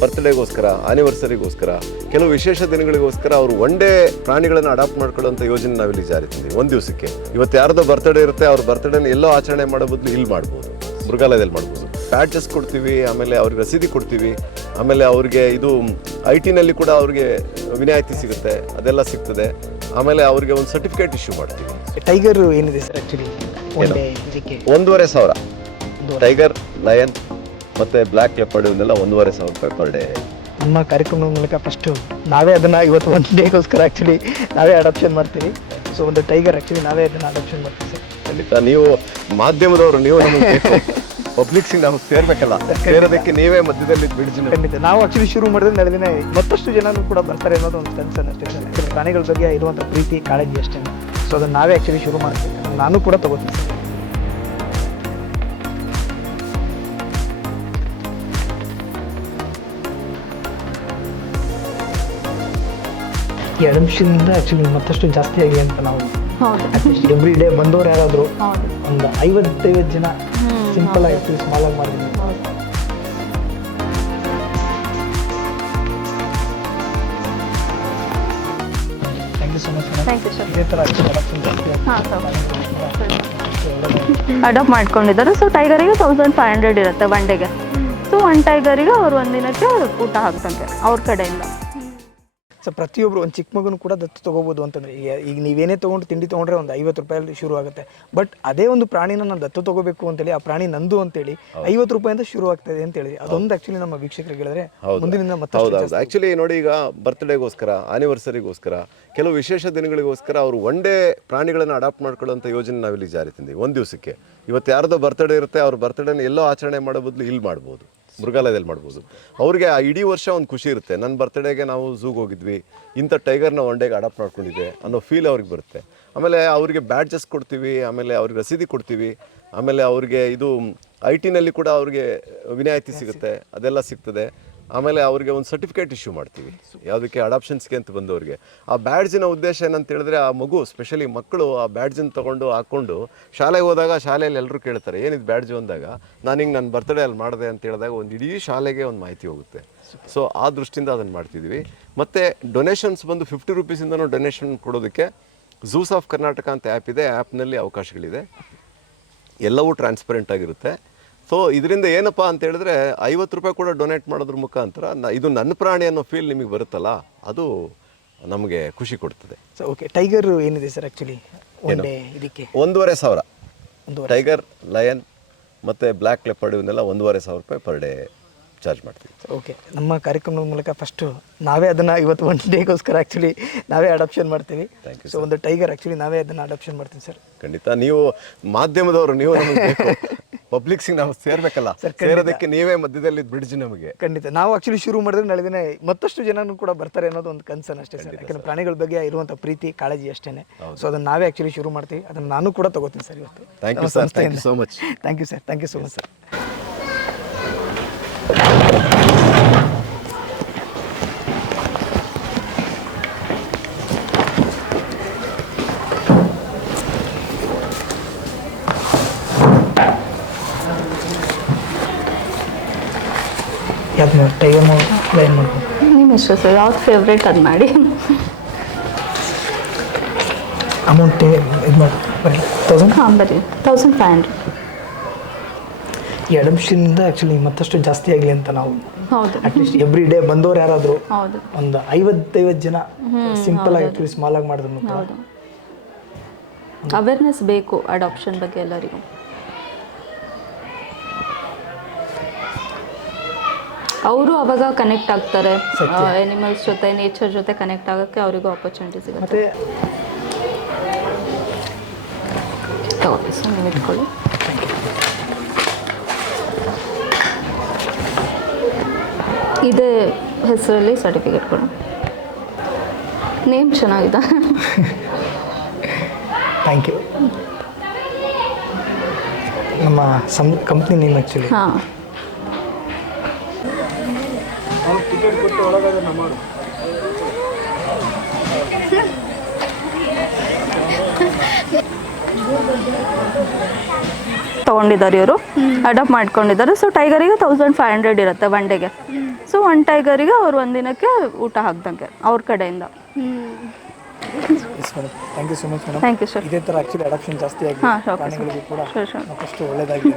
ಬರ್ತ್ಡೇಗೋಸ್ಕರ ಆನಿವರ್ಸರಿಗೋಸ್ಕರ ಕೆಲವು ವಿಶೇಷ ದಿನಗಳಿಗೋಸ್ಕರ ಅವರು ಒನ್ ಡೇ ಪ್ರಾಣಿಗಳನ್ನು ಅಡಾಪ್ಟ್ ಮಾಡ್ಕೊಳ್ಳೋಂಥ ಯೋಜನೆ ನಾವಿಲ್ಲಿ ಜಾರಿ ತಂದಿವಿ ಒಂದು ದಿವಸಕ್ಕೆ. ಇವತ್ತು ಯಾರ್ದೋ ಬರ್ತ್ಡೇ ಇರುತ್ತೆ ಅವ್ರ ಬರ್ತ್ಡೇನ ಎಲ್ಲೋ ಆಚರಣೆ ಮಾಡೋ ಬದಲು ಇಲ್ಲಿ ಮಾಡ್ಬೋದು. ಮೃಗಾಲಯದಲ್ಲಿ ಮಾಡ್ಬೋದು. ಪ್ಯಾಚಸ್ ಕೊಡ್ತೀವಿ ಆಮೇಲೆ ಅವ್ರಿಗೆ ರಸೀದಿ ಕೊಡ್ತೀವಿ ಆಮೇಲೆ ಅವ್ರಿಗೆ ಇದು ಐ ಟಿನಲ್ಲಿ ಕೂಡ ಅವ್ರಿಗೆ ವಿನಾಯಿತಿ ಸಿಗುತ್ತೆ ಅದೆಲ್ಲ ಸಿಗ್ತದೆ. ಆಮೇಲೆ ಅವ್ರಿಗೆ ಒಂದು ಸರ್ಟಿಫಿಕೇಟ್ ಇಶ್ಯೂ ಮಾಡ್ತೀವಿ. ಟೈಗರ್ ಏನಿದೆ ಸರ್ ಆ್ಯಕ್ಚುಲಿ ಒಂದೂವರೆ ಸಾವಿರ. ಟೈಗರ್ ಲಯನ್ ಮತ್ತೆ ಬ್ಲ್ಯಾಕ್ ಲೆಪರ್ಡ್ ಇವನ್ನೆಲ್ಲ ಒಂದೂವರೆ ಸಾವಿರ ರೂಪಾಯಿ ಪರ್ ಡೇ ನಮ್ಮ ಕಾರ್ಯಕ್ರಮದ ಮೂಲಕ ಫಸ್ಟು ನಾವೇ ಅದನ್ನು ಇವತ್ತು ಒಂದು ಡೇಗೋಸ್ಕರ ಆ್ಯಕ್ಚುಲಿ ನಾವೇ ಅಡಾಪ್ಷನ್ ಮಾಡ್ತೀವಿ. ಸೊ ಒಂದು ಟೈಗರ್ ಆ್ಯಕ್ಚುಲಿ ನಾವೇ ಅದನ್ನು ಅಡಾಪ್ಷನ್ ಮಾಡ್ತೀವಿ ಸರ್ ಖಂಡಿತ ನೀವು ಮಾಧ್ಯಮದವರು ನೀವು ನಮಗೆ ಪಬ್ಲಿಕ್ಸಿಗೆ ನಾವು ಸೇರ್ಬೇಕಲ್ಲ. ಸೇರೋದಕ್ಕೆ ನೀವೇ ಮಧ್ಯದಲ್ಲಿ ಬಿಡಿಸಿ ಖಂಡಿತ ನಾವು ಆ್ಯಕ್ಚುಲಿ ಶುರು ಮಾಡಿದ್ರೆ ನಡೆದಿನ ದಿನ ಮತ್ತಷ್ಟು ಜನನೂ ಕೂಡ ಬರ್ತಾರೆ ಅನ್ನೋದು ಒಂದು ಕನ್ಸರ್ನ್ ಅಷ್ಟೇ ಸರ್ ಪ್ರಾಣಿಗಳ ಬಗ್ಗೆ ಇರುವಂಥ ಪ್ರೀತಿ ಕಾಳಜಿ ಅಷ್ಟೇ. ಸೊ ಅದನ್ನು ನಾವೇ ಆ್ಯಕ್ಚುಲಿ ಶುರು ಮಾಡ್ತೀವಿ. ನಾನು ಕೂಡ ತಗೋತೀನಿ ಈ ಅಡಮ್ಷನಿಂದ ಆ್ಯಕ್ಚುಲಿ ಮತ್ತಷ್ಟು ಜಾಸ್ತಿ ಆಗಿದೆ ಅಂತ ನಾವು ಎವ್ರಿ ಡೇ ಬಂದವರು ಯಾರಾದರೂ ಒಂದು ಐವತ್ತೈವತ್ತು ಜನ ಸಿಂಪಲ್ ಆಗಿ ಸ್ಮಾಲ್ ಆಗಿ ಮಾಡಿದ್ವಿ ಅಡಾಪ್ಟ್ ಮಾಡ್ಕೊಂಡಿದ್ದಾರೆ. ಸೊ ಟೈಗರಿಗೆ ತೌಸಂಡ್ ಫೈವ್ ಹಂಡ್ರೆಡ್ ಇರುತ್ತೆ ಒನ್ ಡೇಗೆ ಸೊ ಒನ್ ಟೈಗರಿಗೆ ಅವ್ರು ಒಂದಿನಕ್ಕೆ ಊಟ ಹಾಕ್ತಂತೆ ಅವ್ರ ಕಡೆಯಿಂದ. ಸೊ ಪ್ರತಿಯೊಬ್ಬರು ಒಂದು ಚಿಕ್ಕ ಮಗನು ಕೂಡ ದತ್ತು ತೊಗೋಬೋದು ಅಂತಂದರೆ ಈಗ ಈಗ ನೀವೇನೇ ತೊಗೊಂಡು ತಿಂಡಿ ತೊಗೊಂಡ್ರೆ ಒಂದು ಐವತ್ತು ರೂಪಾಯಲ್ಲಿ ಶುರು ಆಗುತ್ತೆ ಬಟ್ ಅದೇ ಒಂದು ಪ್ರಾಣಿನ ನಾನು ದತ್ತು ತೊಗೋಬೇಕು ಅಂತೇಳಿ ಆ ಪ್ರಾಣಿ ನಂದು ಅಂತೇಳಿ ಐವತ್ತು ರೂಪಾಯಿಂದ ಶುರು ಆಗ್ತದೆ ಅಂತ ಹೇಳಿ ಅದೊಂದು ಆ್ಯಕ್ಚುಲಿ ನಮ್ಮ ವೀಕ್ಷಕರಿಗೆ ಹೇಳಿದ್ರೆ ಮುಂದಿನಿಂದ ಮತ್ತೆ ಆ್ಯಕ್ಚುಲಿ ನೋಡಿ ಈಗ ಬರ್ತ್ಡೇಗೋಸ್ಕರ ಆನಿವರ್ಸರಿಗೋಸ್ಕರ ಕೆಲವು ವಿಶೇಷ ದಿನಗಳಿಗೋಸ್ಕರ ಅವರು ಒನ್ ಡೇ ಪ್ರಾಣಿಗಳನ್ನು ಅಡಾಪ್ಟ್ ಮಾಡ್ಕೊಳ್ಳೋಂಥ ಯೋಜನೆ ನಾವಿಲ್ಲಿ ಜಾರಿ ತಿಂದಿವಿ. ಒಂದು ದಿವಸಕ್ಕೆ. ಇವತ್ತು ಯಾರ್ದೋ ಬರ್ತ್ಡೇ ಇರುತ್ತೆ ಅವ್ರ ಬರ್ತ್ಡೇನ ಎಲ್ಲೋ ಆಚರಣೆ ಮಾಡೋ ಬದಲು ಇಲ್ಲಿ ಮಾಡ್ಬೋದು. ಮೃಗಾಲಯದಲ್ಲಿ ಮಾಡ್ಬೋದು. ಅವ್ರಿಗೆ ಆ ಇಡೀ ವರ್ಷ ಒಂದು ಖುಷಿ ಇರುತ್ತೆ. ನನ್ನ ಬರ್ತ್ಡೇಗೆ ನಾವು ಝೂಗೆ ಹೋಗಿದ್ವಿ. ಇಂಥ ಟೈಗರ್ನ ಒನ್ ಡೇಗೆ ಅಡಾಪ್ಟ್ ಮಾಡ್ಕೊಂಡಿದ್ದೆ ಅನ್ನೋ ಫೀಲ್ ಅವ್ರಿಗೆ ಬರುತ್ತೆ. ಆಮೇಲೆ ಅವರಿಗೆ ಬ್ಯಾಡ್ಜಸ್ ಕೊಡ್ತೀವಿ, ಆಮೇಲೆ ಅವ್ರಿಗೆ ರಸೀದಿ ಕೊಡ್ತೀವಿ, ಆಮೇಲೆ ಅವ್ರಿಗೆ ಇದು ಐ ಟಿನಲ್ಲಿ ಕೂಡ ಅವ್ರಿಗೆ ವಿನಾಯಿತಿ ಸಿಗುತ್ತೆ. ಅದೆಲ್ಲ ಸಿಗ್ತದೆ. ಆಮೇಲೆ ಅವ್ರಿಗೆ ಒಂದು ಸರ್ಟಿಫಿಕೇಟ್ ಇಶ್ಯೂ ಮಾಡ್ತೀವಿ. ಯಾವುದಕ್ಕೆ ಅಡಾಪ್ಷನ್ಸ್ಗೆ ಅಂತ ಬಂದವ್ರಿಗೆ. ಆ ಬ್ಯಾಡ್ಜಿನ ಉದ್ದೇಶ ಏನಂತ ಹೇಳಿದ್ರೆ ಆ ಮಗು ಸ್ಪೆಷಲಿ ಮಕ್ಕಳು ಆ ಬ್ಯಾಡ್ಜನ್ನು ತಗೊಂಡು ಹಾಕ್ಕೊಂಡು ಶಾಲೆಗೆ ಹೋದಾಗ ಶಾಲೆಯಲ್ಲಿ ಎಲ್ಲರೂ ಕೇಳ್ತಾರೆ, ಏನಿದು ಬ್ಯಾಡ್ಜು ಅಂದಾಗ? ನಾನು ಹಿಂಗೆ ನನ್ನ ಬರ್ತ್ಡೇ ಅಲ್ಲಿ ಮಾಡಿದೆ ಅಂತ ಹೇಳಿದಾಗ ಒಂದು ಇಡೀ ಶಾಲೆಗೆ ಒಂದು ಮಾಹಿತಿ ಹೋಗುತ್ತೆ. ಸೊ ಆ ದೃಷ್ಟಿಯಿಂದ ಅದನ್ನು ಮಾಡ್ತಿದ್ವಿ. ಮತ್ತು ಡೊನೇಷನ್ಸ್ ಬಂದು ಫಿಫ್ಟಿ ರುಪೀಸಿಂದನೂ ಡೊನೇಷನ್ ಕೊಡೋದಕ್ಕೆ ಝೂಸ್ ಆಫ್ ಕರ್ನಾಟಕ ಅಂತ ಆ್ಯಪ್ ಇದೆ. ಆ್ಯಪ್ನಲ್ಲಿ ಅವಕಾಶಗಳಿದೆ. ಎಲ್ಲವೂ ಟ್ರಾನ್ಸ್ಪರೆಂಟ್ ಆಗಿರುತ್ತೆ. ಸೊ ಇದರಿಂದ ಏನಪ್ಪ ಅಂತ ಹೇಳಿದ್ರೆ ಐವತ್ತು ರೂಪಾಯಿ ಕೂಡ ಡೊನೇಟ್ ಮಾಡೋದ್ರ ಮುಖಾಂತರ ನ- ಇದು ನನ್ನ ಪ್ರಾಣಿ ಅನ್ನೋ ಫೀಲ್ ನಿಮಗೆ ಬರುತ್ತಲ್ಲ ಅದು ನಮಗೆ ಖುಷಿ ಕೊಡ್ತದೆ. ಸೊ ಓಕೆ ಟೈಗರ್ ಏನಿದೆ ಸರ್ ಆ್ಯಕ್ಚುಲಿ ಇದಕ್ಕೆ? ಒಂದೂವರೆ ಸಾವಿರ. ಟೈಗರ್ ಲಯನ್ ಮತ್ತು ಬ್ಲ್ಯಾಕ್ ಲೆಪರ್ಡ್ ಇವನ್ನೆಲ್ಲ ಒಂದೂವರೆ ಸಾವಿರ ರೂಪಾಯಿ ಪರ್ ಡೇ ಚಾರ್ಜ್ ಮಾಡ್ತೀವಿ. ಓಕೆ ನಮ್ಮ ಕಾರ್ಯಕ್ರಮದ ಮೂಲಕ ಫಸ್ಟು ನಾವೇ ಅದನ್ನು ಇವತ್ತು ಒನ್ ಡೇಗೋಸ್ಕರ ಆ್ಯಕ್ಚುಲಿ ನಾವೇ ಅಡಾಪ್ಷನ್ ಮಾಡ್ತೀವಿ. ಸೊ ಒಂದು ಟೈಗರ್ ಆ್ಯಕ್ಚುಲಿ ನಾವೇ ಅದನ್ನು ಅಡಾಪ್ಷನ್ ಮಾಡ್ತೀವಿ ಸರ್ ಖಂಡಿತ ನೀವು ಮಾಧ್ಯಮದವರು ನೀವು ಪಬ್ಲಿಕ್ಸಿಗೆ ನಾವು ಸೇರ್ಬೇಕಲ್ಲ. ಸೇರೋದಕ್ಕೆ ನೀವೇ ಮಧ್ಯದಲ್ಲಿ ಬ್ರಿಡ್ಜ್ ನಮಗೆ. ಖಂಡಿತ. ನಾವು ಆಕ್ಚುಲಿ ಶುರು ಮಾಡಿದ್ರೆ ನಾಳೆ ದಿನ ಮತ್ತಷ್ಟು ಜನನು ಕೂಡ ಬರ್ತಾರೆ ಅನ್ನೋದು ಒಂದು ಕನ್ಸರ್ನ್ ಅಷ್ಟೇ ಸರ್. ಯಾಕಂದ್ರೆ ಪ್ರಾಣಿಗಳ ಬಗ್ಗೆ ಇರುವಂಥ ಪ್ರೀತಿ ಕಾಳಜಿ ಅಷ್ಟೇನೆ. ಸೊ ಅದನ್ನ ನಾವೇ ಆಕ್ಚುಲಿ ಶುರು ಮಾಡ್ತೀವಿ. ಅದನ್ನ ನಾನು ಕೂಡ ತಗೋತೀನಿ ಸರ್ ಇವತ್ತು. Thank you sir thank you so much thank you sir thank you so much sir ಯಾವ್ದು ಟೈಗರ್ ಏನು ಮಾಡ್ಬೋದು ನಿಮ್ಮ ಇಷ್ಟ ಸರ್ ಯಾವ್ದು ಫೇವ್ರೇಟ್ ಅದು ಮಾಡಿ? ಅಮೌಂಟ್ ಇದು ಮಾಡಿ ಬರಲಿ ತೌಸಂಡ್ ಹಾಂ ಬರ್ರಿ ತೌಸಂಡ್ ಫೈವ್ ಹಂಡ್ರೆಡ್ ಈ ಅಡಮ್ಷನಿಂದ ಆ್ಯಕ್ಚುಲಿ ಮತ್ತಷ್ಟು ಜಾಸ್ತಿ ಆಗಲಿ ಅಂತ ನಾವು ಹೌದು. ಅಟ್ಲೀಸ್ಟ್ ಎವ್ರಿ ಡೇ ಬಂದವರು ಯಾರಾದರೂ ಹೌದು. ಒಂದು ಐವತ್ತೈವತ್ತು ಜನ ಸಿಂಪಲ್ ಆಗಿ ಆ್ಯಕ್ಚುಲಿ ಸ್ಮಾಲ್ ಆಗಿ ಮಾಡಿದ್ರು ಹೌದು. ಅವೇರ್ನೆಸ್ ಬೇಕು ಅಡಾಪ್ಷನ್ ಬಗ್ಗೆ ಎಲ್ಲರಿಗೂ. ಅವರು ಅವಾಗ ಕನೆಕ್ಟ್ ಆಗ್ತಾರೆ. ಅನಿಮಲ್ಸ್ ಜೊತೆ ನೇಚರ್ ಜೊತೆ ಕನೆಕ್ಟ್ ಆಗೋಕ್ಕೆ ಅವರಿಗೂ ಆಪರ್ಚುನಿಟಿ ಸಿಗುತ್ತೆ. ತಗೊಳ್ಳಿ ಸರ್ ನೀವು ಇಟ್ಕೊಳ್ಳಿ. ಇದೇ ಹೆಸರಲ್ಲಿ ಸರ್ಟಿಫಿಕೇಟ್ ಕೊಡು. ನೇಮ್ ಚೆನ್ನಾಗಿದೆ? ಥ್ಯಾಂಕ್ ಯು ನಮ್ಮ ಸಂ ಕಂಪ್ನಿ ನೇಮ್ ಆ್ಯಕ್ಚುಲಿ ಹಾಂ. ತೊಗೊಂಡಿದ್ದಾರೆ ಇವರು. ಅಡಾಪ್ಟ್ ಮಾಡ್ಕೊಂಡಿದ್ದಾರೆ. ಸೊ ಟೈಗರಿಗೆ ತೌಸಂಡ್ ಫೈವ್ ಹಂಡ್ರೆಡ್ ಇರುತ್ತೆ ಒನ್ ಡೇಗೆ ಸೊ ಒನ್ ಟೈಗರಿಗೆ ಅವ್ರು ಒಂದಿನಕ್ಕೆ ಊಟ ಹಾಕ್ದಂಗೆ ಅವ್ರ ಕಡೆಯಿಂದ. Thank you so much madam thank you sir ಇದೇ ಥರ ಆ್ಯಕ್ಚುಲಿ ಅಡಾಪ್ಷನ್ ಜಾಸ್ತಿ ಆಗಿದೆ. ಹಾಂ ಸರ್ ಪ್ರಾಣಿಗಳಿಗೂ ಕೂಡ ಮತ್ತಷ್ಟು ಒಳ್ಳೆಯದಾಗಿದೆ